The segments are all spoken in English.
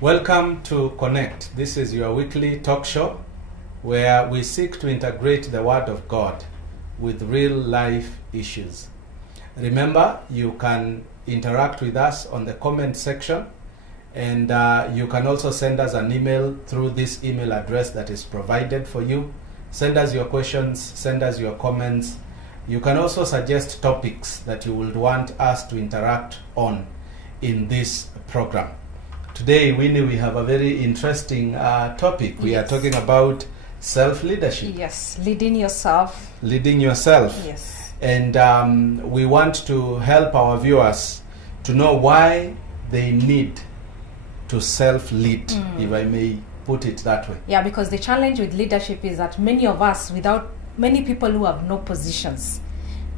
Welcome to Connect. This is your weekly talk show where we seek to integrate the Word of God with real life issues. Remember, you can interact with us on the comment section, and you can also send us an email through this email address that is provided for you. Send us your questions, send us your comments. You can also suggest topics that you would want us to interact on in this program. Today, Winnie, we have a very interesting topic. We are talking about self-leadership. Yes, leading yourself. Leading yourself. Yes. And we want to help our viewers to know why they need to self-lead, if I may put it that way. Yeah, because the challenge with leadership is that many of us, many people who have no positions,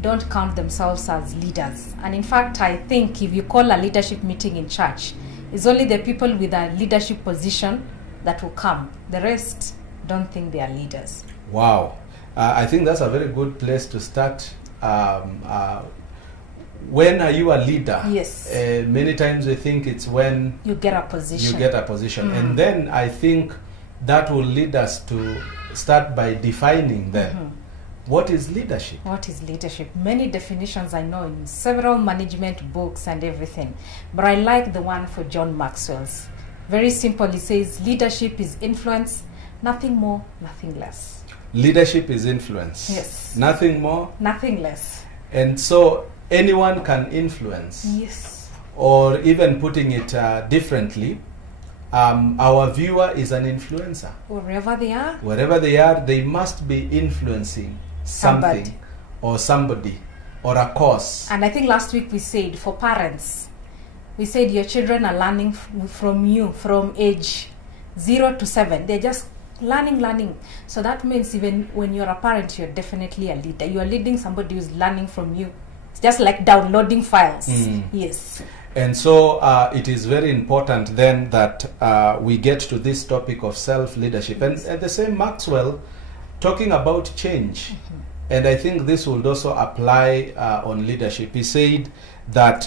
don't count themselves as leaders. And in fact, I think if you call a leadership meeting in church, it's only the people with a leadership position that will come. The rest don't think they are leaders. Wow. I think that's a very good place to start. When are you a leader? Yes. Many times we think it's when you get a position. And then I think that will lead us to start by defining then. What is leadership? What is leadership? Many definitions I know in several management books and everything. But I like the one for John Maxwell's. Very simple. It says leadership is influence, nothing more, nothing less. Leadership is influence. Yes. Nothing more? Nothing less. And so anyone can influence. Yes. Or even putting it differently, our viewer is an influencer. Wherever they are. Wherever they are, they must be influencing something or somebody or a cause. And I think last week we said for parents, we said your children are learning from you from age 0 to 7. They're just learning. So that means even when you're a parent, you're definitely a leader. You are leading somebody who's learning from you. It's just like downloading files. Yes. And so it is very important then that we get to this topic of self-leadership. And at the same Maxwell, talking about change. And I think this would also apply on leadership. He said that,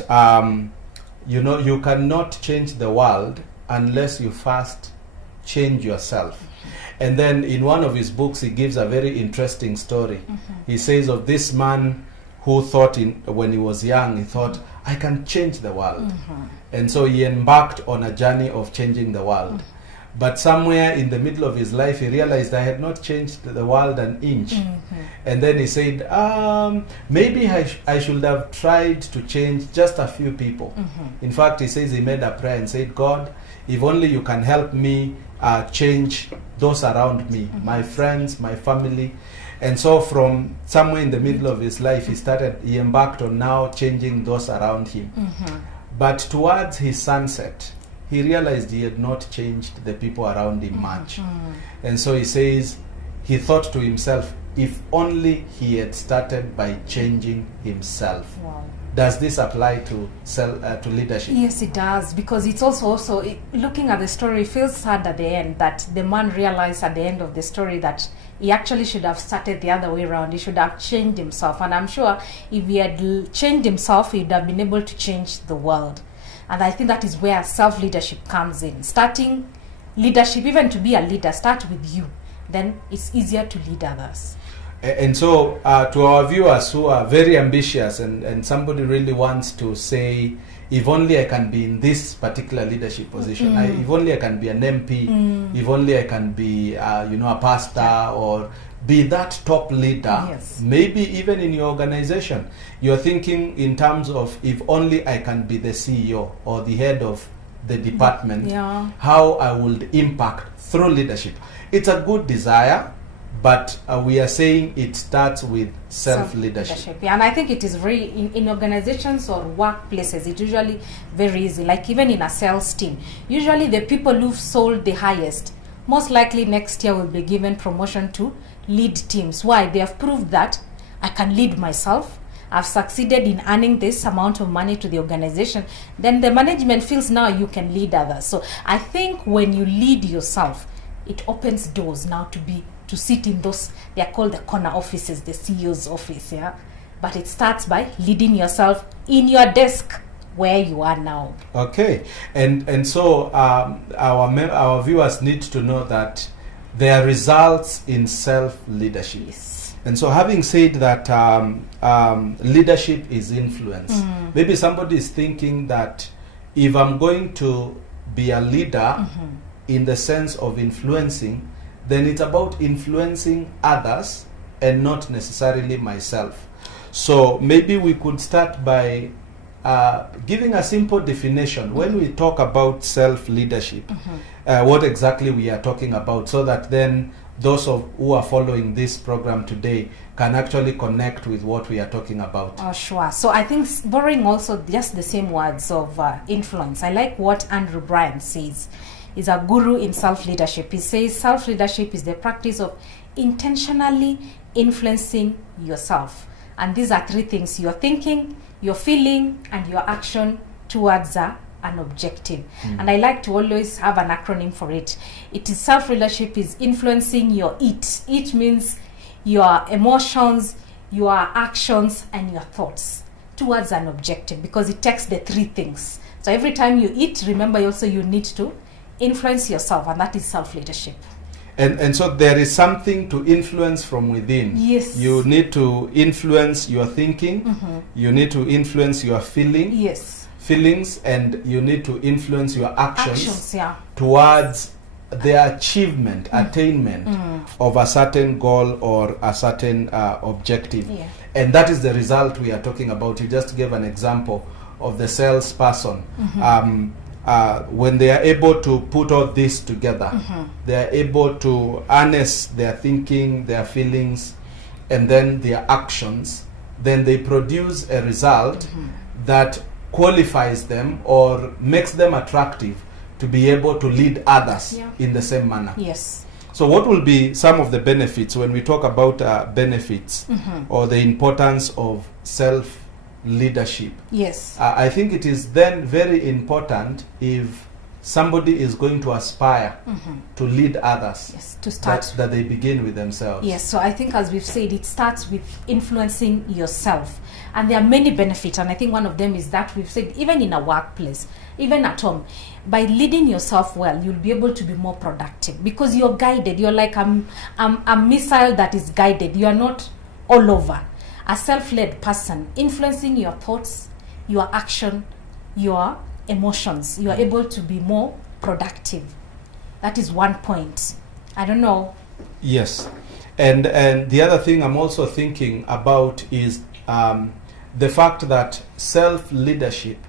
you cannot change the world unless you first change yourself. And then in one of his books, he gives a very interesting story. He says of this man who thought when he was young, he thought, I can change the world. And so he embarked on a journey of changing the world. But somewhere in the middle of his life, he realized I had not changed the world an inch. And then he said, maybe I should have tried to change just a few people. In fact, he says he made a prayer and said, God, if only you can help me change those around me, my friends, my family. And so from somewhere in the middle of his life, he embarked on now changing those around him. But towards his sunset, he realized he had not changed the people around him much. And so he says, he thought to himself, if only he had started by changing himself. Wow. Does this apply to leadership? Yes, it does, because it's also looking at the story, it feels sad at the end that the man realized at the end of the story that he actually should have started the other way around. He should have changed himself. And I'm sure if he had changed himself, he would have been able to change the world. And I think that is where self-leadership comes in. Starting leadership, even to be a leader, start with you. Then it's easier to lead others. And so to our viewers who are very ambitious and somebody really wants to say, if only I can be in this particular leadership position, if only I can be an MP, if only I can be a pastor or be that top leader, Yes. maybe even in your organization. You're thinking in terms of if only I can be the CEO or the head of the department, how I would impact through leadership. It's a good desire, but we are saying it starts with self-leadership. Yeah, and I think it is very, in organizations or workplaces, it's usually very easy. Like even in a sales team, usually the people who've sold the highest, most likely next year will be given promotion to lead teams. Why? They have proved that I can lead myself. I've succeeded in earning this amount of money to the organization. Then the management feels now you can lead others. So I think when you lead yourself, it opens doors now to sit in those, they are called the corner offices, the CEO's office, yeah. But it starts by leading yourself in your desk. where you are now. Okay, and so our viewers need to know that there are results in self-leadership. Yes. And so, having said that, leadership is influence. Maybe somebody is thinking that if I'm going to be a leader in the sense of influencing, then it's about influencing others and not necessarily myself. So maybe we could start by giving a simple definition when we talk about self-leadership, what exactly we are talking about, so that then those who are following this program today can actually connect with what we are talking about. Oh, sure. So I think borrowing also just the same words of influence. I like what Andrew Bryan says. He's a guru in self-leadership. He says self-leadership is the practice of intentionally influencing yourself. And these are three things: your thinking, your feeling, and your action towards an objective. And I like to always have an acronym for it. It is self-leadership is influencing your it. It means your emotions, your actions, and your thoughts towards an objective, because it takes the three things. So every time you eat, remember also you need to influence yourself, and that is self-leadership. And so there is something to influence from within. Yes. You need to influence your thinking, you need to influence your feelings, and you need to influence your actions towards the achievement, attainment of a certain goal or a certain objective. Yeah. And that is the result we are talking about. You just gave an example of the salesperson. When they are able to put all this together, they are able to harness their thinking, their feelings, and then their actions, then they produce a result that qualifies them or makes them attractive to be able to lead others in the same manner. Yes. So what will be some of the benefits when we talk about benefits or the importance of self-leadership? Yes. I think it is then very important if somebody is going to aspire to lead others, Yes, to start. that they begin with themselves. Yes, so I think, as we've said, it starts with influencing yourself. And there are many benefits, and I think one of them is that we've said, even in a workplace, even at home, by leading yourself well, you'll be able to be more productive because you're guided. You're like a missile that is guided. You are not all over. A self-led person, influencing your thoughts, your action, your emotions, you are able to be more productive. That is one point. I don't know. Yes. And the other thing I'm also thinking about is the fact that self-leadership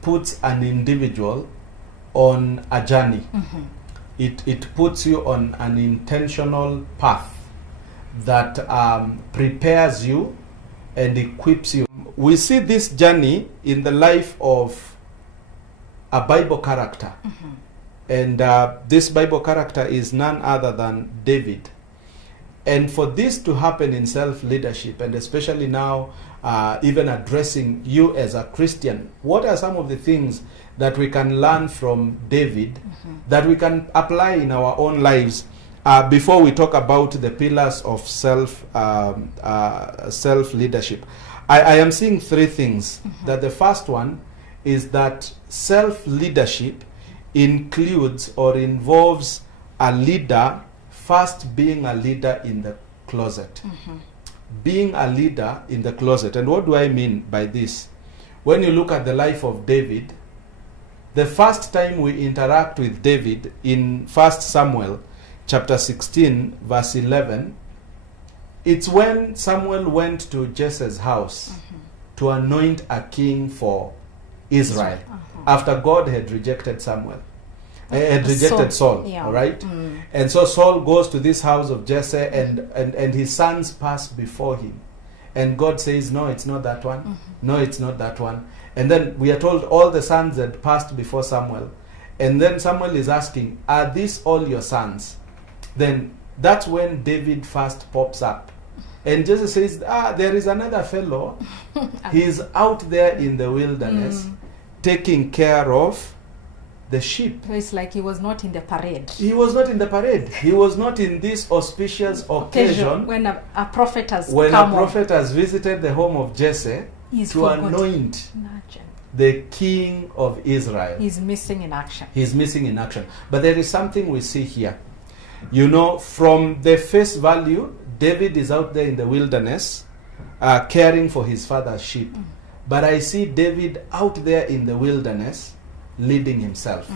puts an individual on a journey. It puts you on an intentional path that prepares you and equips you. We see this journey in the life of a Bible character. And this Bible character is none other than David. And for this to happen in self-leadership, and especially now even addressing you as a Christian, what are some of the things that we can learn from David that we can apply in our own lives before we talk about the pillars of self-leadership? I am seeing three things. That the first one is that self-leadership includes or involves a leader first being a leader in the closet. Being a leader in the closet. And what do I mean by this? When you look at the life of David, the first time we interact with David in 1 Samuel chapter 16 verse 11, it's when Samuel went to Jesse's house to anoint a king for Israel after God had rejected Samuel. Had rejected Saul, all right? And so Saul goes to this house of Jesse, and his sons pass before him. And God says, no, it's not that one. No, it's not that one. And then we are told all the sons had passed before Samuel. And then Samuel is asking, are these all your sons? Then that's when David first pops up. And Jesse says, there is another fellow. He's out there in the wilderness taking care of the sheep. So it's like he was not in the parade. He was not in the parade. He was not in this auspicious occasion when a prophet has when come a prophet has visited the home of Jesse He's to forgotten. anoint the king of Israel. He's missing in action. He's missing in action. But there is something we see here. You know, from the face value, David is out there in the wilderness caring for his father's sheep. But I see David out there in the wilderness leading himself.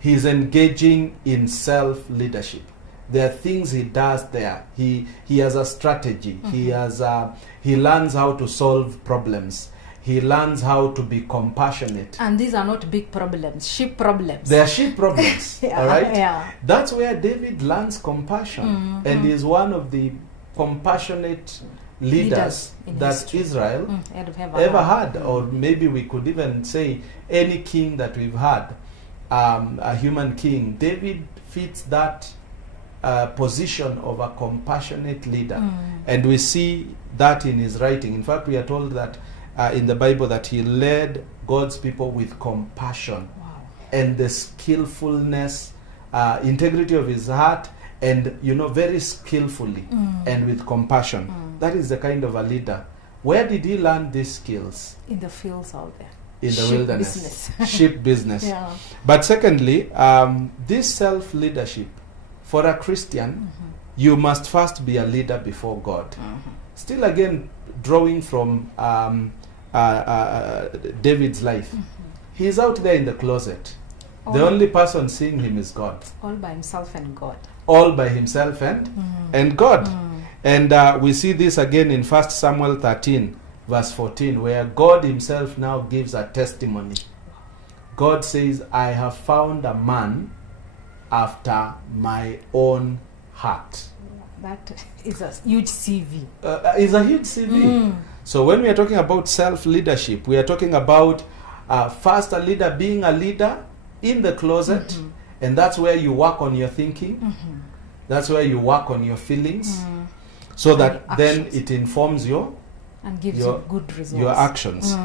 He's engaging in self-leadership. There are things he does there. He has a strategy. He learns how to solve problems. He learns how to be compassionate. And these are not big problems, sheep problems. They are sheep problems. Yeah, all right? yeah. That's where David learns compassion. And is one of the compassionate leaders in that history. Israel Ever had. Or maybe we could even say any king that we've had, a human king. David fits that position of a compassionate leader. And we see that in his writing. In fact, we are told that in the Bible that he led God's people with compassion. Wow. And the skillfulness, integrity of his heart, and very skillfully and with compassion. That is the kind of a leader. Where did he learn these skills? In the fields out there. In the Sheep wilderness. business. Sheep business. Yeah. But secondly, this self-leadership, for a Christian, you must first be a leader before God. Still again, drawing from David's life. He's out there in the closet. The only person seeing him is God. All by himself and God. All by himself and God. And we see this again in 1 Samuel 13, verse 14, where God himself now gives a testimony. God says, I have found a man after my own heart. That is a huge CV. It's a huge CV. So when we are talking about self-leadership, we are talking about first a leader being a leader in the closet, and that's where you work on your thinking. That's where you work on your feelings, so that then it informs you and gives you good results. Your actions.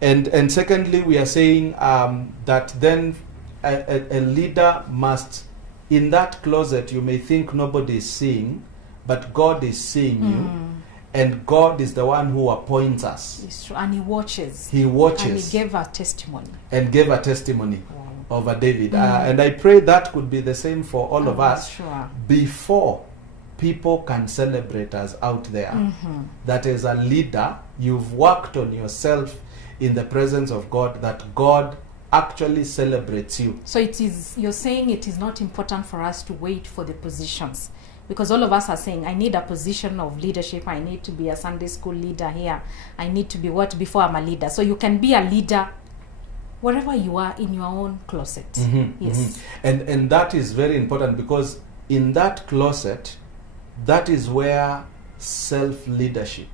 And secondly, we are saying that then a leader must, in that closet, you may think nobody is seeing, but God is seeing you. And God is the one who appoints us. It's true. And he watches. He watches. And he gave a testimony. And gave a testimony over David. And I pray that could be the same for all of us. Sure. Before people can celebrate us out there, that as a leader, you've worked on yourself in the presence of God, that God actually celebrates you. So you're saying it is not important for us to wait for the positions. Because all of us are saying, I need a position of leadership. I need to be a Sunday school leader here. I need to be what before I'm a leader. So you can be a leader wherever you are in your own closet. Yes. And that is very important, because in that closet, that is where self-leadership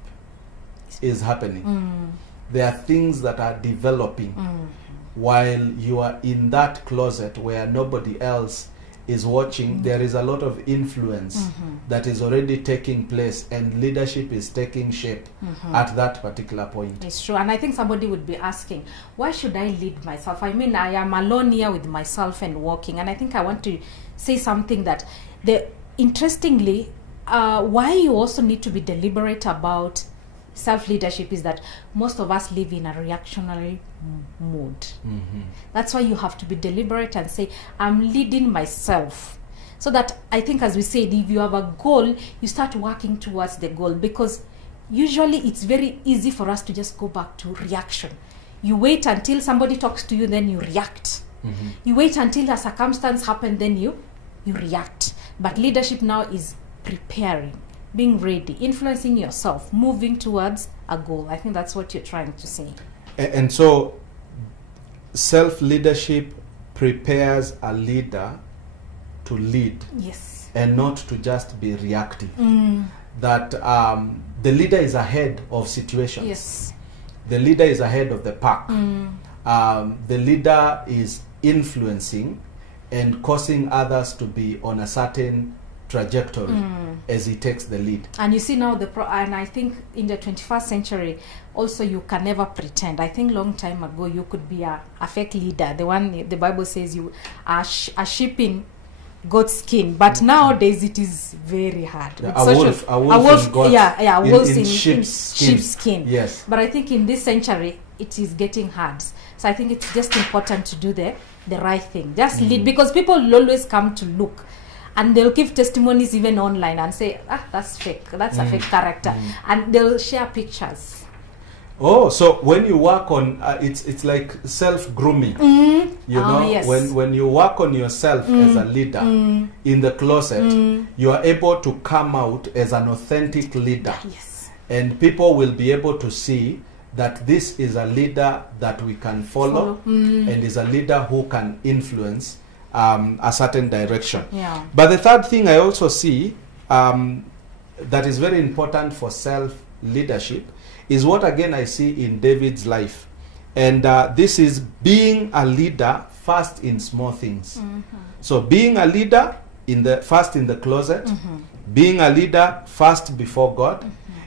is happening. There are things that are developing while you are in that closet where nobody else is watching. There is a lot of influence that is already taking place, and leadership is taking shape at that particular point. It's true. And I think somebody would be asking, why should I lead myself? I mean, I am alone here with myself and walking. And I think I want to say something that interestingly, why you also need to be deliberate about self-leadership is that most of us live in a reactionary mood. That's why you have to be deliberate and say, I'm leading myself. So that, I think, as we said, if you have a goal, you start working towards the goal, because usually it's very easy for us to just go back to reaction. You wait until somebody talks to you, then you react. You wait until a circumstance happens, then you react. But leadership now is preparing, being ready, influencing yourself, moving towards a goal. I think that's what you're trying to say. And so self-leadership prepares a leader to lead. Yes. And not to just be reactive. That the leader is ahead of situations. Yes. The leader is ahead of the pack. The leader is influencing and causing others to be on a certain trajectory as he takes the lead. And you see now and I think in the 21st century also you can never pretend. I think long time ago you could be a fake leader, the one the Bible says you are a sheep in goat skin, but nowadays it is very hard. A wolf in sheep's skin. skin. Yes. But I think in this century it is getting hard. So I think it's just important to do the right thing. Just lead, because people will always come to look, and they'll give testimonies even online and say, that's fake, that's a fake character, and they'll share pictures. Oh, so when you work on it's like self-grooming. You know, yes. when you work on yourself as a leader in the closet, you are able to come out as an authentic leader. Yes. And people will be able to see that this is a leader that we can follow. And is a leader who can influence a certain direction. Yeah. But the third thing I also see that is very important for self-leadership is what again I see in David's life. And this is being a leader first in small things. So being a leader first in the closet, being a leader first before God,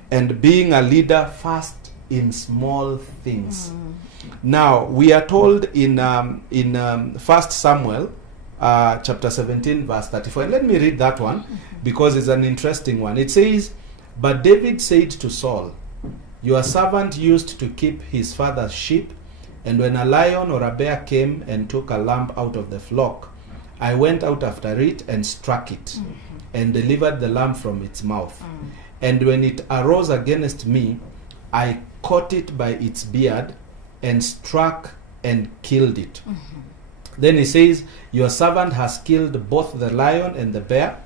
and being a leader first in small things. Now we are told in 1 Samuel chapter 17 verse 34, and let me read that one because it's an interesting one. It says, "But David said to Saul, your servant used to keep his father's sheep, and when a lion or a bear came and took a lamb out of the flock, I went out after it and struck it, and delivered the lamb from its mouth. And when it arose against me, I caught it by its beard and struck and killed it." Then he says, "Your servant has killed both the lion and the bear,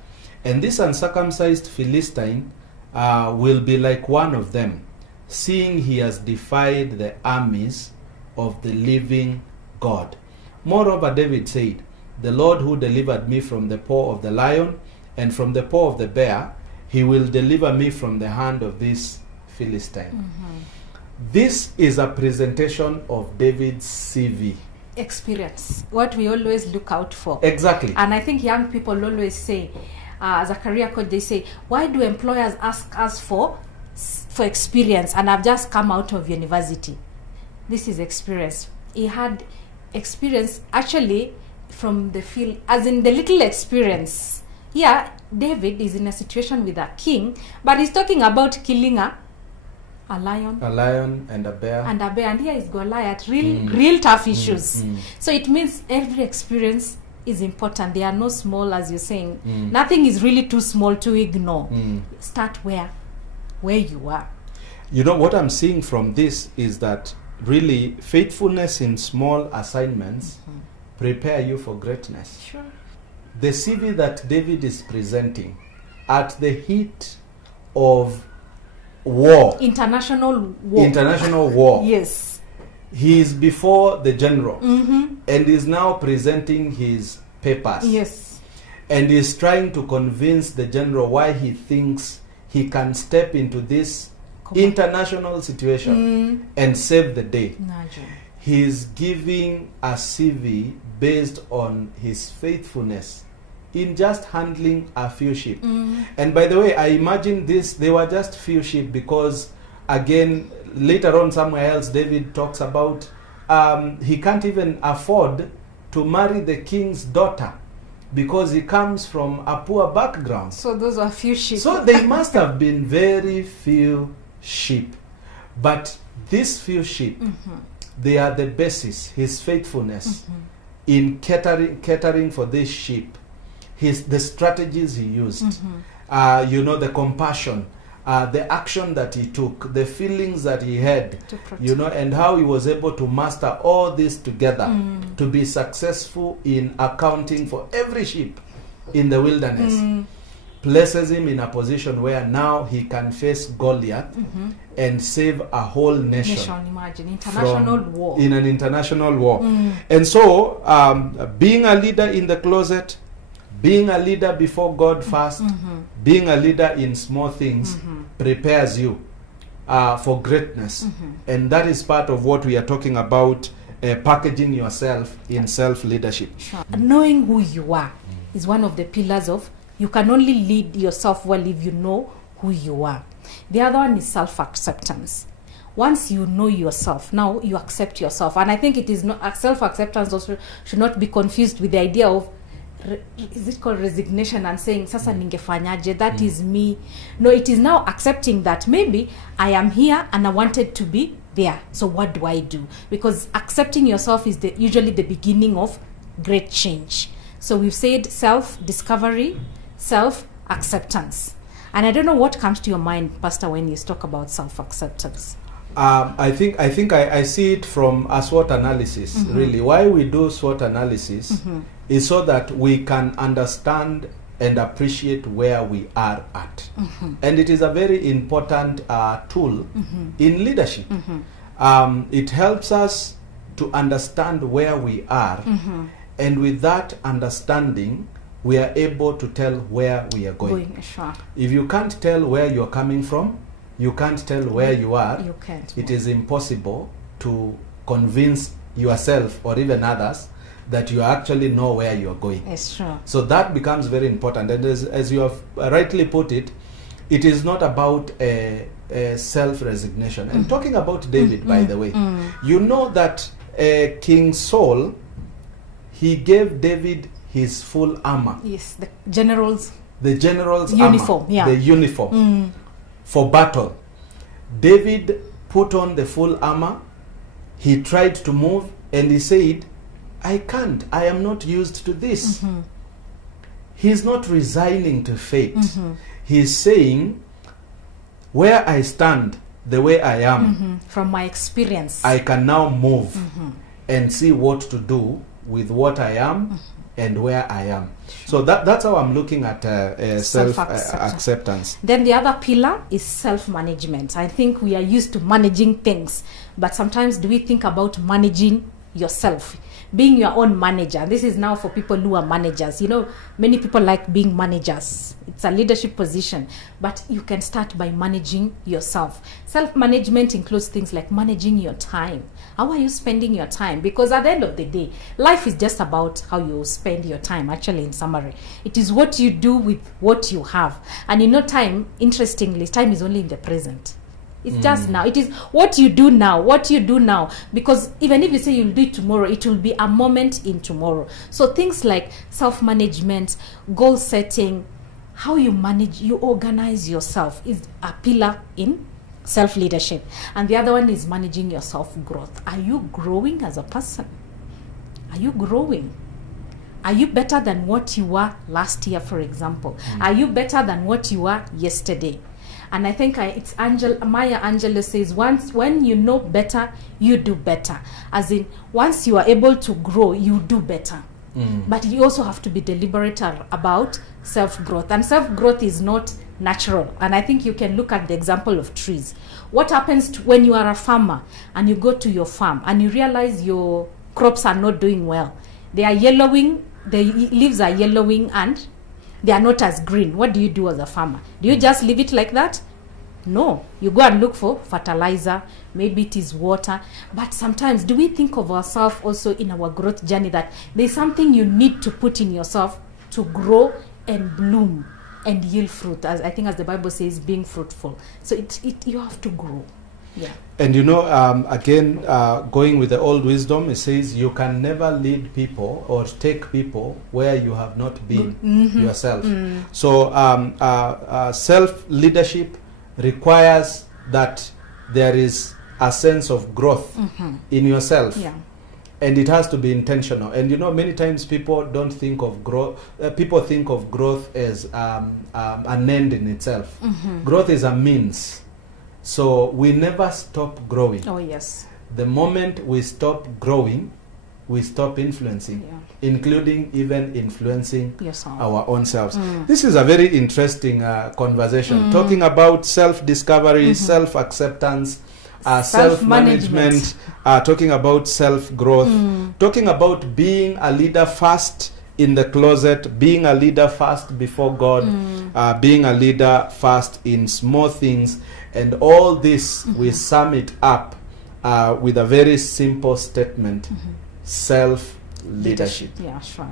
and this uncircumcised Philistine will be like one of them, seeing he has defied the armies of the living God." Moreover, David said, "The Lord who delivered me from the paw of the lion and from the paw of the bear, he will deliver me from the hand of this Philistine." This is a presentation of David's CV. Experience, what we always look out for. Exactly. And I think young people always say, as a career coach, they say, why do employers ask us for experience, and I've just come out of university? This is experience. He had experience actually from the field, as in the little experience. Here, David is in a situation with a king, but he's talking about killing a lion. A lion and a bear. And here is Goliath, real tough issues. So it means every experience is important. They are no small, as you're saying. Nothing is really too small to ignore. Start where you are. You know, what I'm seeing from this is that really faithfulness in small assignments prepare you for greatness. Sure. The CV that David is presenting at the heat of war. International war. Yes. He is before the general and is now presenting his papers. Yes. And is trying to convince the general why he thinks he can step into this international situation and save the day. Imagine. He is giving a CV based on his faithfulness in just handling a few sheep. And by the way, I imagine they were just few sheep because, again, later on somewhere else, David talks about he can't even afford to marry the king's daughter because he comes from a poor background. So those are few sheep. So they must have been very few sheep. But these few sheep, they are the basis, his faithfulness in catering for these sheep. The strategies he used, the compassion, the action that he took, the feelings that he had, and how he was able to master all this together to be successful in accounting for every sheep in the wilderness, places him in a position where now he can face Goliath and save a whole nation. Imagine, international war. In an international war. And so, being a leader in the closet, being a leader before God first, being a leader in small things prepares you for greatness. And that is part of what we are talking about, packaging yourself in self-leadership. Sure. Knowing who you are is one of the pillars of, you can only lead yourself well if you know who you are. The other one is self-acceptance. Once you know yourself, now you accept yourself. And I think it is not, self-acceptance also should not be confused with the idea of, is it called resignation and saying sasa ningefanyaje, that is me. No, it is now accepting that maybe I am here and I wanted to be there. So what do I do? Because accepting yourself is usually the beginning of great change. So we've said self-discovery, self-acceptance. And I don't know what comes to your mind, Pastor, when you talk about self-acceptance. I think I see it from a SWOT analysis, really. Why we do SWOT analysis is so that we can understand and appreciate where we are at. And it is a very important tool in leadership. It helps us to understand where we are, and with that understanding, we are able to tell where we are going. Sure. If you can't tell where you're coming from, you can't tell where you are, You can't. it is impossible to convince yourself or even others that you actually know where you are going. It's true. So that becomes very important. And as you have rightly put it, it is not about a self-resignation. And talking about David, by the way, you know that King Saul, he gave David his full armor. Yes, the general's uniform, armor, yeah. The uniform for battle. David put on the full armor. He tried to move, and he said, I can't. I am not used to this. He's not resigning to fate. He's saying, where I stand, the way I am, from my experience, I can now move and see what to do with what I am and where I am. So that's how I'm looking at self-acceptance. Then the other pillar is self-management. I think we are used to managing things, but sometimes do we think about managing yourself? Being your own manager. This is now for people who are managers. You know, many people like being managers. It's a leadership position, but you can start by managing yourself. Self-management includes things like managing your time. How are you spending your time? Because at the end of the day, life is just about how you spend your time, actually, in summary. It is what you do with what you have. And you know, time, interestingly, time is only in the present. It's just now. It is what you do now, because even if you say you'll do it tomorrow, it will be a moment in tomorrow. So things like self-management, goal setting, how you manage, you organize yourself is a pillar in self-leadership. And the other one is managing your self-growth. Are you growing as a person? Are you growing? Are you better than what you were last year, for example? Are you better than what you were yesterday? And I think it's Maya Angelou says, when you know better, you do better. As in, once you are able to grow, you do better. But you also have to be deliberate about self-growth. And self-growth is not natural. And I think you can look at the example of trees. What happens when you are a farmer and you go to your farm and you realize your crops are not doing well? They are yellowing, the leaves are yellowing, and they are not as green. What do you do as a farmer? Do you just leave it like that? No. You go and look for fertilizer. Maybe it is water. But sometimes, do we think of ourselves also in our growth journey that there's something you need to put in yourself to grow and bloom and yield fruit? As I think, as the Bible says, being fruitful. So you have to grow. Yeah. And you know, again, going with the old wisdom, it says you can never lead people or take people where you have not been yourself. So self-leadership requires that there is a sense of growth in yourself. Yeah. And it has to be intentional. And you know, many times people don't think of growth. People think of growth as an end in itself. Growth is a means. So we never stop growing. Oh, yes. The moment we stop growing, we stop influencing, including even influencing yourself, our own selves. This is a very interesting conversation, talking about self-discovery, self-acceptance, self-management, talking about self-growth, talking about being a leader first in the closet, being a leader first before God, being a leader first in small things. And all this, we sum it up with a very simple statement, self-leadership. Yeah, sure.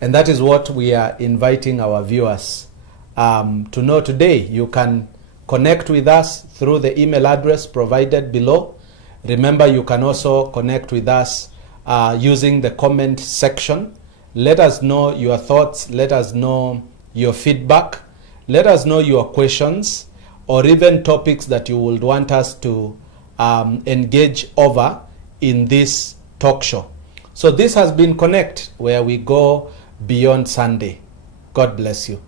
And that is what we are inviting our viewers to know today. You can connect with us through the email address provided below. Remember, you can also connect with us using the comment section. Let us know your thoughts. Let us know your feedback. Let us know your questions, or even topics that you would want us to engage over in this talk show. So this has been Connect, where we go beyond Sunday. God bless you.